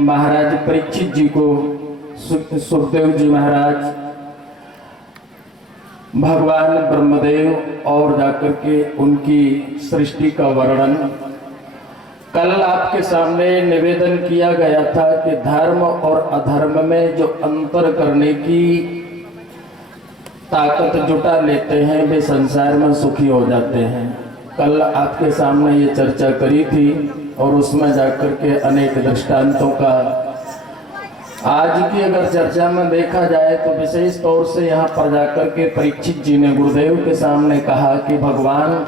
महाराज परीक्षित जी को सुखदेव जी महाराज भगवान ब्रह्मदेव और जाकर के उनकी सृष्टि का वर्णन कल आपके सामने निवेदन किया गया था कि धर्म और अधर्म में जो अंतर करने की ताकत जुटा लेते हैं वे संसार में सुखी हो जाते हैं। कल आपके सामने ये चर्चा करी थी और उसमें जाकर के अनेक दृष्टांतों का आज की अगर चर्चा में देखा जाए तो विशेष तौर से यहाँ पर जाकर के परीक्षित जी ने गुरुदेव के सामने कहा कि भगवान,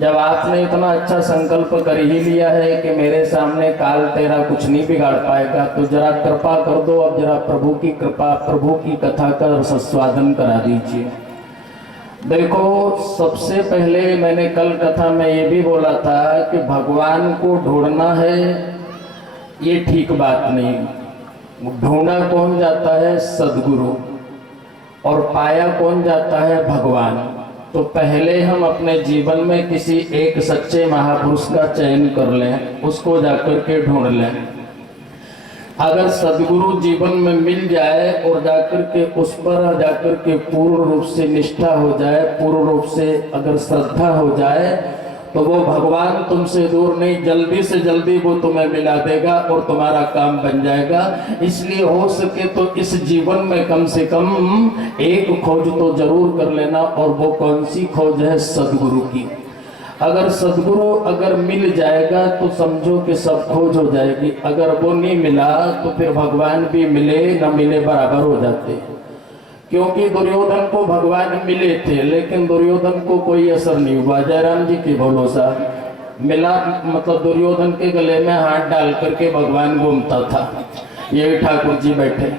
जब आपने इतना अच्छा संकल्प कर ही लिया है कि मेरे सामने काल तेरा कुछ नहीं बिगाड़ पाएगा, तो जरा कृपा कर दो, अब जरा प्रभु की कृपा, प्रभु की कथा का रसास्वादन करा दीजिए। देखो, सबसे पहले मैंने कल कथा में ये भी बोला था कि भगवान को ढूंढना है ये ठीक बात नहीं। ढूंढा कौन जाता है? सदगुरु। और पाया कौन जाता है? भगवान। तो पहले हम अपने जीवन में किसी एक सच्चे महापुरुष का चयन कर लें, उसको जाकर के ढूंढ लें। अगर सदगुरु जीवन में मिल जाए और जाकर के उस पर जाकर के पूर्ण रूप से निष्ठा हो जाए, पूर्ण रूप से अगर श्रद्धा हो जाए, तो वो भगवान तुमसे दूर नहीं, जल्दी से जल्दी वो तुम्हें मिला देगा और तुम्हारा काम बन जाएगा। इसलिए हो सके तो इस जीवन में कम से कम एक खोज तो जरूर कर लेना, और वो कौन सी खोज है? सदगुरु की। अगर सदगुरु अगर मिल जाएगा तो समझो कि सब खोज हो जाएगी। अगर वो नहीं मिला तो फिर भगवान भी मिले न मिले बराबर हो जाते हैं। क्योंकि दुर्योधन को भगवान मिले थे लेकिन दुर्योधन को कोई असर नहीं हुआ। जयराम जी की बोलो साहब, मिला मतलब दुर्योधन के गले में हाथ डाल करके भगवान घूमता था, ये भी ठाकुर जी बैठे,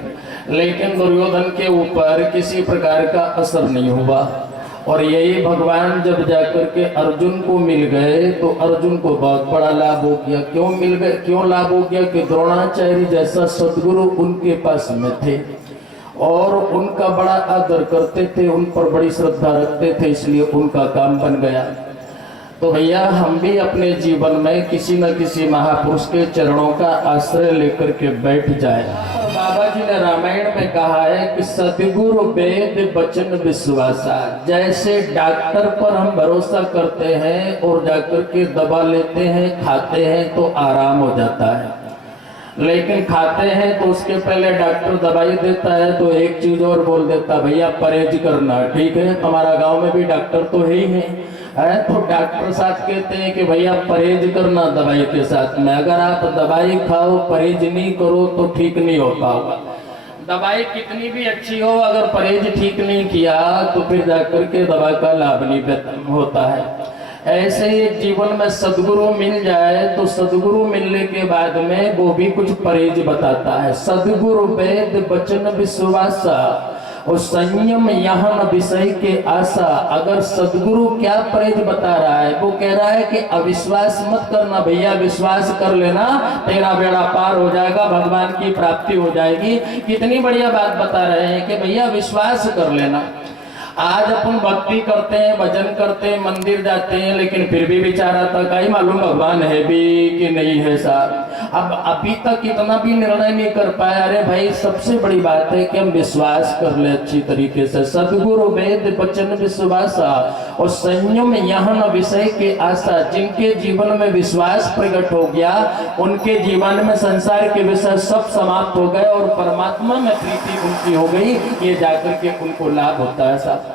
लेकिन दुर्योधन के ऊपर किसी प्रकार का असर नहीं हुआ। और यही भगवान जब जाकर के अर्जुन को मिल गए तो अर्जुन को बहुत बड़ा लाभ हो गया। क्यों मिल गए? क्यों लाभ हो गया? कि द्रोणाचार्य जैसा सदगुरु उनके पास में थे और उनका बड़ा आदर करते थे, उन पर बड़ी श्रद्धा रखते थे, इसलिए उनका काम बन गया। तो भैया, हम भी अपने जीवन में किसी न किसी महापुरुष के चरणों का आश्रय लेकर के बैठ जाए। बाबा जी ने रामायण में कहा है कि सतगुरु वेद वचन विश्वासा। जैसे डॉक्टर पर हम भरोसा करते हैं और जाकर के दवा लेते हैं, खाते हैं तो आराम हो जाता है, लेकिन खाते हैं तो उसके पहले डॉक्टर दवाई देता है तो एक चीज और बोल देता, भैया परहेज करना। ठीक है, हमारा गांव में भी डॉक्टर तो है ही है, तो डॉक्टर साथ कहते हैं कि भैया परहेज करना दवाई के साथ में। अगर आप दवाई खाओ, परहेज नहीं करो तो ठीक नहीं हो पाओगा। दवाई कितनी भी अच्छी हो, अगर परहेज ठीक नहीं किया तो फिर जाकर के दवा का लाभ नहीं होता है। ऐसे ही जीवन में सदगुरु मिल जाए तो सदगुरु मिलने के बाद में वो भी कुछ परहेज बताता है। सदगुरु वेद वचन विश्वासा और संयम यहाँ विषय के आशा। अगर सदगुरु क्या परहेज बता रहा है? वो कह रहा है कि अविश्वास मत करना भैया, विश्वास कर लेना, तेरा बेड़ा पार हो जाएगा, भगवान की प्राप्ति हो जाएगी। कितनी बढ़िया बात बता रहे हैं कि भैया विश्वास कर लेना। आज अपन भक्ति करते हैं, भजन करते हैं, मंदिर जाते हैं, लेकिन फिर भी विचारा था कहीं मालूम भगवान है भी कि नहीं है साहब। अब अभी तक इतना भी निर्णय नहीं कर पाया। अरे भाई, सबसे बड़ी बात है कि हम विश्वास कर ले अच्छी तरीके से। सदगुरु वेद वचन विश्वासा और संयम यहाँ विषय के आशा। जिनके जीवन में विश्वास प्रकट हो गया, उनके जीवन में संसार के विषय सब समाप्त हो गए और परमात्मा में प्रीति उनकी हो गई। ये जाकर के उनको लाभ होता है साहब।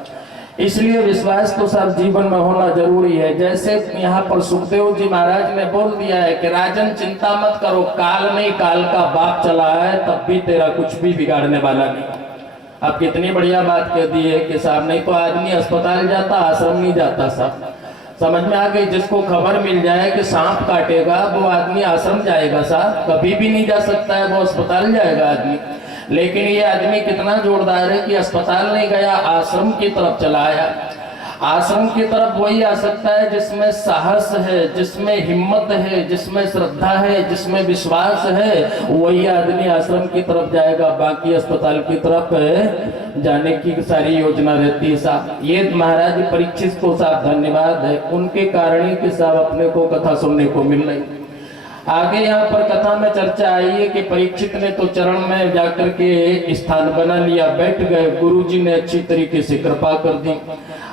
इसलिए विश्वास तो सब जीवन में होना जरूरी है। जैसे यहाँ पर सुखदेव जी महाराज ने बोल दिया है कि राजन चिंता मत करो, काल नहीं काल का बाप चला है, तब भी तेरा कुछ भी बिगाड़ने वाला नहीं। अब कितनी बढ़िया बात कह दी है कि साहब, नहीं तो आदमी अस्पताल जाता, आश्रम नहीं जाता साहब। समझ में आ गई? जिसको खबर मिल जाए कि सांप काटेगा वो आदमी आश्रम जाएगा साहब, कभी भी नहीं जा सकता है, वो अस्पताल जाएगा आदमी। लेकिन ये आदमी कितना जोरदार है कि अस्पताल नहीं गया, आश्रम की तरफ चला आया। आश्रम की तरफ वही आ सकता है जिसमें साहस है, जिसमें हिम्मत है, जिसमें श्रद्धा है, जिसमें विश्वास है, वही आदमी आश्रम की तरफ जाएगा। बाकी अस्पताल की तरफ जाने की सारी योजना रहती है साहब। ये महाराज परीक्षित को साहब धन्यवाद है, उनके कारण ही कि साहब अपने को कथा सुनने को मिल रही। आगे यहाँ पर कथा में चर्चा आई है कि परीक्षित ने तो चरण में जाकर के स्थान बना लिया, बैठ गए। गुरुजी ने अच्छी तरीके से कृपा कर दी।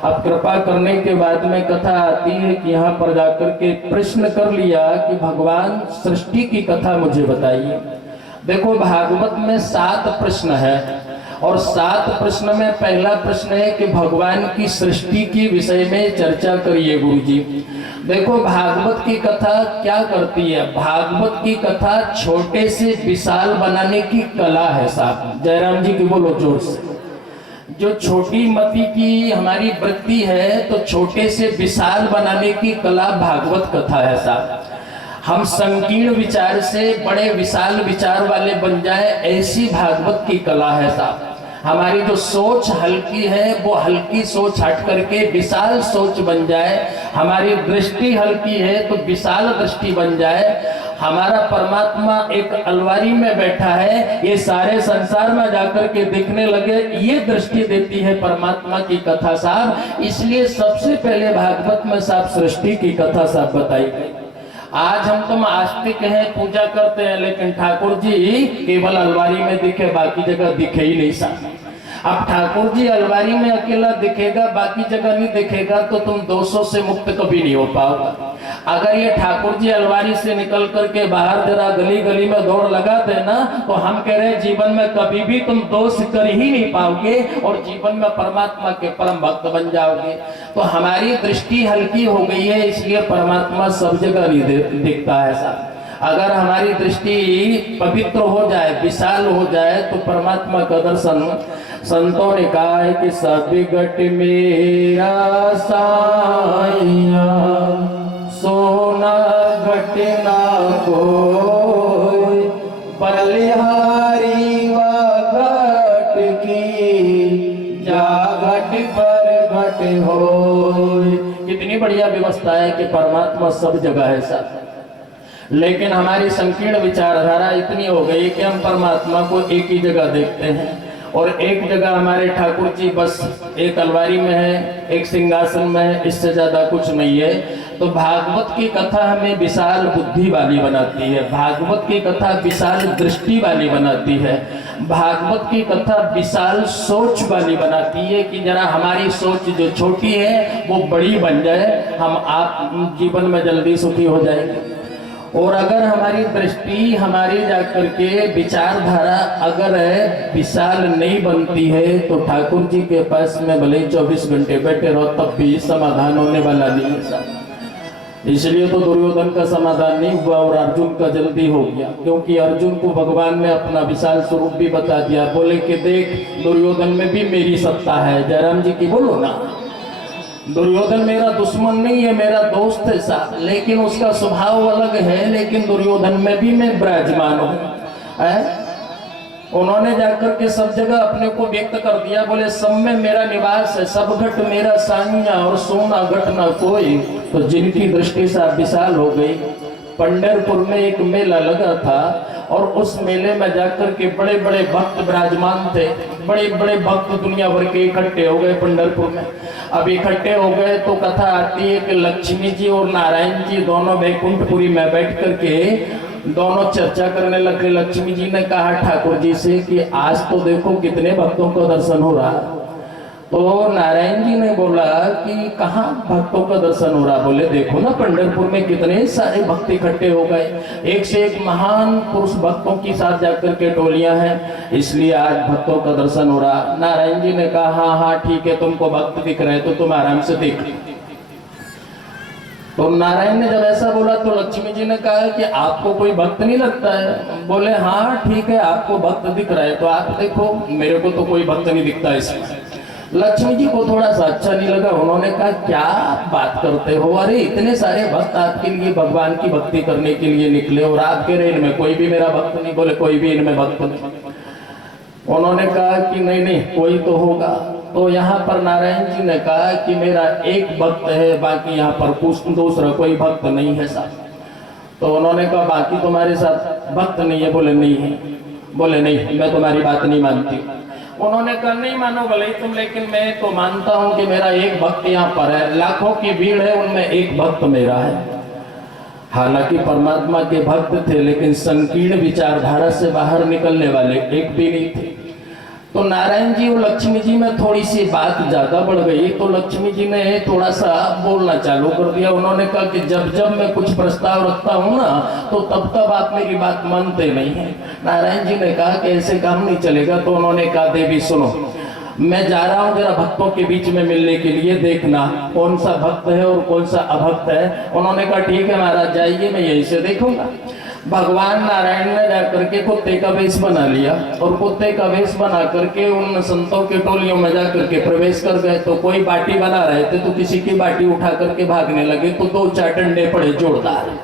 अब कृपा करने के बाद में कथा आती है कि यहाँ पर जाकर के प्रश्न कर लिया कि भगवान सृष्टि की कथा मुझे बताइए। देखो भागवत में 7 प्रश्न है और 7 प्रश्न में पहला प्रश्न है कि भगवान की सृष्टि के विषय में चर्चा करिए गुरुजी। देखो भागवत की कथा क्या करती है, भागवत की कथा छोटे से विशाल बनाने की कला है साहब। जयराम जी की बोलो जोर से। जो छोटी मति की हमारी वृत्ति है तो छोटे से विशाल बनाने की कला भागवत कथा है साहब। हम संकीर्ण विचार से बड़े विशाल विचार वाले बन जाए, ऐसी भागवत की कला है साहब। हमारी जो सोच हल्की है वो हल्की सोच हट करके विशाल सोच बन जाए, हमारी दृष्टि हल्की है तो विशाल दृष्टि बन जाए। हमारा परमात्मा एक अलमारी में बैठा है, ये सारे संसार में जाकर के दिखने लगे, ये दृष्टि देती है परमात्मा की कथा साहब। इसलिए सबसे पहले भागवत में साहब सृष्टि की कथा साहब बताई गई। आज हम तुम आस्तिक हैं, पूजा करते हैं, लेकिन ठाकुर जी केवल अलमारी में दिखे, बाकी जगह दिखे ही नहीं साहब। अब ठाकुर जी अलमारी में अकेला दिखेगा, बाकी जगह नहीं दिखेगा, तो तुम दोषों से मुक्त कभी नहीं हो पाओगे। अगर ये ठाकुर जी अलमारी से निकल करके बाहर जरा गली गली में दौड़ लगा देना, तो हम कह रहे हैं जीवन में कभी भी तुम दोष कर ही नहीं पाओगे और जीवन में परमात्मा के परम भक्त बन जाओगे। तो हमारी दृष्टि हल्की हो गई है, इसलिए परमात्मा सब जगह नहीं दिखता है साहब। अगर हमारी दृष्टि पवित्र हो जाए, विशाल हो जाए, तो परमात्मा का दर्शन। संतों ने कहा है कि सब घट मेरा साइया, सोना घट ना कोई, बलिहारी व घट की, जा घट पर घट होय। कितनी बढ़िया व्यवस्था है कि परमात्मा सब जगह है साहब। लेकिन हमारी संकीर्ण विचारधारा इतनी हो गई कि हम परमात्मा को एक ही जगह देखते हैं और एक जगह हमारे ठाकुर जी बस एक अलमारी में है, एक सिंहासन में है, इससे ज्यादा कुछ नहीं है। तो भागवत की कथा हमें विशाल बुद्धि वाली बनाती है, भागवत की कथा विशाल दृष्टि वाली बनाती है, भागवत की कथा विशाल सोच वाली बनाती है कि जरा हमारी सोच जो छोटी है वो बड़ी बन जाए, हम आप जीवन में जल्दी सुखी हो जाएंगे। और अगर हमारी दृष्टि हमारी जाकर के विचारधारा अगर विशाल नहीं बनती है तो ठाकुर जी के पास में भले 24 घंटे बैठे रहो तब भी समाधान होने वाला नहीं है। इसलिए तो दुर्योधन का समाधान नहीं हुआ और अर्जुन का जल्दी हो गया, क्योंकि अर्जुन को भगवान ने अपना विशाल स्वरूप भी बता दिया। बोले कि देख दुर्योधन में भी मेरी सत्ता है। जयराम जी की बोलो ना। दुर्योधन मेरा दुश्मन नहीं है, मेरा दोस्त है साहब, लेकिन उसका स्वभाव अलग है, लेकिन दुर्योधन में भी मैं विराजमान हूँ। उन्होंने जाकर के सब जगह अपने को व्यक्त कर दिया, बोले सब में मेरा निवास है, सब घट मेरा साइया और सोना घट ना कोई। तो जिनकी दृष्टि साहब विशाल हो गई। पंढरपुर में एक मेला लगा था और उस मेले में जाकर के बड़े बड़े भक्त विराजमान थे, बड़े बड़े भक्त दुनिया भर के इकट्ठे हो गए पंढरपुर में। अब इकट्ठे हो गए तो कथा आती है कि लक्ष्मी जी और नारायण जी दोनों वैकुंठपुरी में बैठ करके दोनों चर्चा करने लगे। लक्ष्मी जी ने कहा ठाकुर जी से कि आज तो देखो कितने भक्तों का दर्शन हो रहा। तो नारायण जी ने बोला कि कहाँ भक्तों का दर्शन हो रहा। बोले देखो ना पंढरपुर में कितने सारे भक्त इकट्ठे हो गए, एक से एक महान पुरुष भक्तों की साथ जाकर के टोलियां हैं, इसलिए आज भक्तों का दर्शन हो रहा। नारायण जी ने कहा हाँ हाँ ठीक है, तुमको भक्त दिख रहे तो तुम आराम से देख। तो नारायण ने जब ऐसा बोला तो लक्ष्मी जी ने कहा कि आपको कोई भक्त नहीं लगता है। बोले हाँ ठीक है, आपको भक्त दिख रहा है तो आप देखो, मेरे को तो कोई भक्त नहीं दिखता इसमें। लक्ष्मी जी को थोड़ा सा अच्छा नहीं लगा। उन्होंने कहा क्या बात करते हो, अरे इतने सारे भक्त आपके लिए भगवान की भक्ति करने के लिए निकले और आप कह रहे इनमें कोई भी मेरा भक्त नहीं। बोले कोई भी इनमें भक्त नहीं। उन्होंने कहा कि नहीं नहीं कोई तो होगा। तो यहाँ पर नारायण जी ने कहा कि मेरा एक भक्त है, बाकी यहाँ पर कुछ दूसरा कोई भक्त नहीं है साहब। तो उन्होंने कहा बाकी तुम्हारे साथ भक्त नहीं है। बोले नहीं है। बोले नहीं मैं तुम्हारी बात नहीं मानती। उन्होंने कहा नहीं मानो भले तुम, लेकिन मैं तो मानता हूं कि मेरा एक भक्त यहाँ पर है, लाखों की भीड़ है उनमें एक भक्त मेरा है। हालांकि परमात्मा के भक्त थे, लेकिन संकीर्ण विचारधारा से बाहर निकलने वाले एक भी नहीं थे। तो नारायण जी और लक्ष्मी जी में थोड़ी सी बात ज्यादा बढ़ गई, तो लक्ष्मी जी ने थोड़ा सा बोलना चालू कर दिया। उन्होंने कहा कि जब जब मैं कुछ प्रस्ताव रखता हूँ ना, तो तब तब आप मेरी बात मानते नहीं हैं। नारायण जी ने कहा कि ऐसे काम नहीं चलेगा। तो उन्होंने कहा देवी सुनो, मैं जा रहा हूँ जरा भक्तों के बीच में मिलने के लिए, देखना कौन सा भक्त है और कौन सा अभक्त है। उन्होंने कहा ठीक है महाराज जाइए, मैं यहीं से देखूंगा। भगवान नारायण ने जाकर के कुत्ते का वेश बना लिया और कुत्ते का वेश बना करके उन संतों के टोलियों में जाकर के प्रवेश कर गए। तो कोई बाटी बना रहे थे, तो किसी की बाटी उठा करके भागने लगे, तो 2-4 डंडे पड़े जोरदार,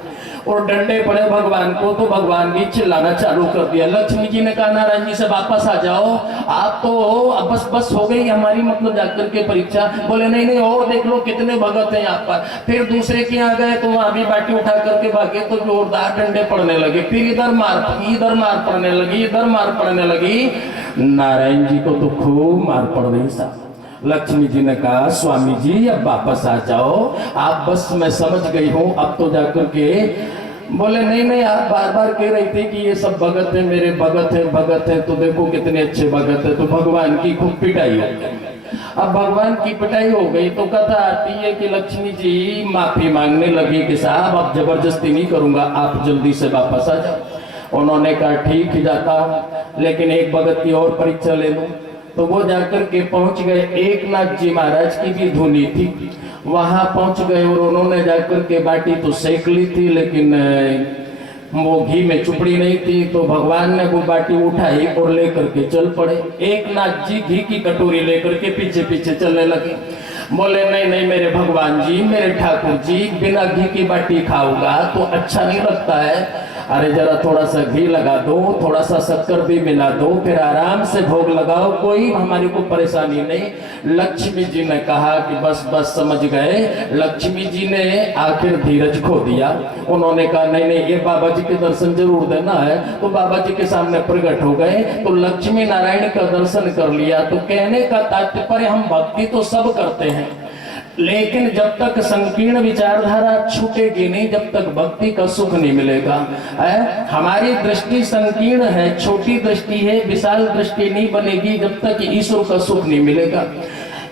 और डंडे पड़े भगवान को। तो भगवान भी चिल्लाना चालू कर दिया। लक्ष्मी जी ने कहा नारायण जी से वापस आ जाओ, आप तो बस बस हो गई हमारी मतलब जाकर के परीक्षा। बोले नहीं नहीं, और देख लो कितने भगत हैं यहाँ पर। फिर दूसरे के यहाँ गए तो वहां भी बाटी उठा करके भागे, तो जोरदार डंडे पड़ने लगे। फिर इधर मार पड़ने लगी, इधर मार पड़ने लगी। नारायण जी को तो खूब मार पड़ रही साहब। लक्ष्मी जी ने कहा स्वामी जी अब वापस आ जाओ, आप बस मैं समझ गई हूँ अब तो जाकर के। बोले नहीं नहीं, आप बार बार कह रही थी कि ये सब भगत है, मेरे भगत है भगत है, तो देखो कितने अच्छे भगत है। तो भगवान की खूब पिटाई हो गई। अब भगवान की पिटाई हो गई तो कथा आती है कि लक्ष्मी जी माफी मांगने लगी कि साहब अब जबरदस्ती नहीं करूंगा, आप जल्दी से वापस आ जाओ। उन्होंने कहा ठीक जाता हूं, लेकिन एक भगत की और परीक्षा ले लूं। तो वो जाकर के पहुंच गए, एकनाथ जी महाराज की भी धुनी थी, वहां पहुंच गए और उन्होंने जाकर के बाटी तो सेक ली थी, लेकिन वो घी में चुपड़ी नहीं थी। तो भगवान ने वो बाटी उठाई और लेकर के चल पड़े। एकनाथ जी घी की कटोरी लेकर के पीछे पीछे चलने लगे। बोले नहीं नहीं मेरे भगवान जी, मेरे ठाकुर जी, बिना घी की बाटी खाऊंगा तो अच्छा नहीं लगता है। अरे जरा थोड़ा सा घी लगा दो, थोड़ा सा शक्कर भी मिला दो, फिर आराम से भोग लगाओ, कोई हमारी को परेशानी नहीं। लक्ष्मी जी ने कहा कि बस बस समझ गए। लक्ष्मी जी ने आखिर धीरज खो दिया। उन्होंने कहा नहीं नहीं, ये बाबा जी के दर्शन जरूर देना है। तो बाबा जी के सामने प्रकट हो गए, तो लक्ष्मी नारायण का दर्शन कर लिया। तो कहने का तात्पर्य हम भक्ति तो सब करते हैं, लेकिन जब तक संकीर्ण विचारधारा छूटेगी नहीं, जब तक भक्ति का सुख नहीं मिलेगा। हमारी दृष्टि संकीर्ण है, छोटी दृष्टि है, विशाल दृष्टि नहीं बनेगी जब तक ईश्वर का सुख नहीं मिलेगा।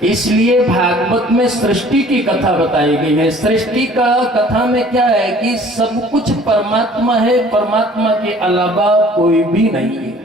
इसलिए भागवत में सृष्टि की कथा बताई गई है। सृष्टि का कथा में क्या है कि सब कुछ परमात्मा है, परमात्मा के अलावा कोई भी नहीं है।